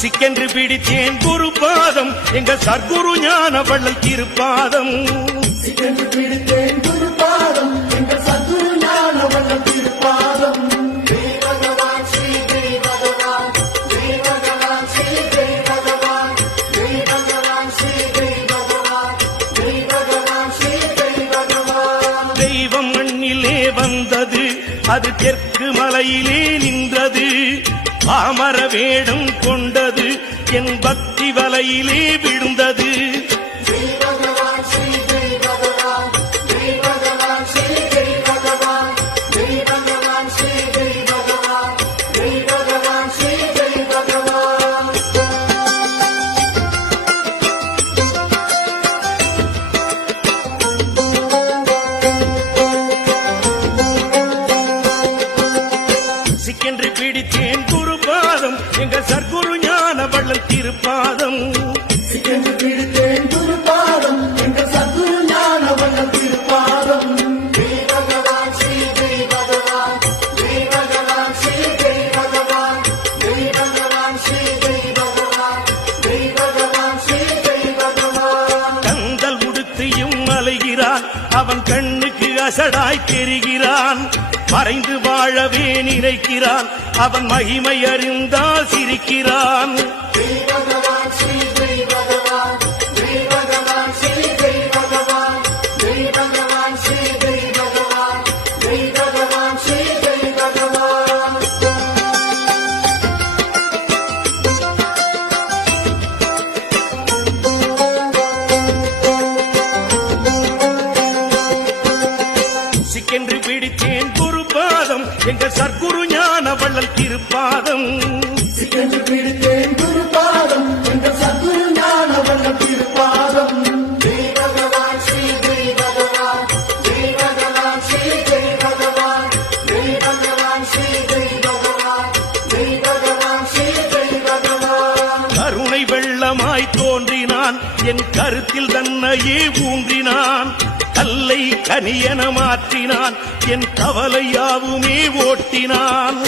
சிக்கென்று பிடித்தேன் குரு பாதம் எங்கள் சர்க்குரு ஞான வள்ளல் திருப்பாதம். சிக்கென்று பிடித்தேன் குரு பாதம் எங்கள் சர்க்குரு ஞான வள்ளல் திருப்பாதம். தெய்வம் மண்ணிலே வந்தது அது தெற்கு மலையிலே நின்றது. பாமர வேடம் கொண்டது என் பக்தி வலையிலே விழுந்தது. சிக்கென்று பிடித்தேன் குரு பாதம் எங்கள் சர்க்குரு ஞான வள்ளல் திருப்பாதம். சிக்கென்று பிடித்தேன் குரு பாதம் எங்கள் சர்க்குரு ஞான வள்ளல் திருப்பாதம். கந்தல் உடுத்தியும் அலைகிறான் அவன் கண்ணுக்கு அசடாய் தெரிகிறான். மறைந்து வாழவே நினைக்கிறான் அவன் மகிமை அறிந்தால் சிரிக்கிறான். சிக்கென்று பிடித்தேன் குரு பாதம் எங்கள் சர்க்குரு ஞான வள்ளல் திருப்பாதம். சிக்கென்று பிடித்தேன் குரு பாதம் எங்கள் சர்க்குரு ஞான வள்ளல் திருப்பாதம். கருணை வெள்ளமாய் தோன்றினான் என் கருத்தில் தன்னையே ஊன்றினான். கல்லை கனியன மாற்றினான் என் கவலையாவுமே ஓட்டினான்.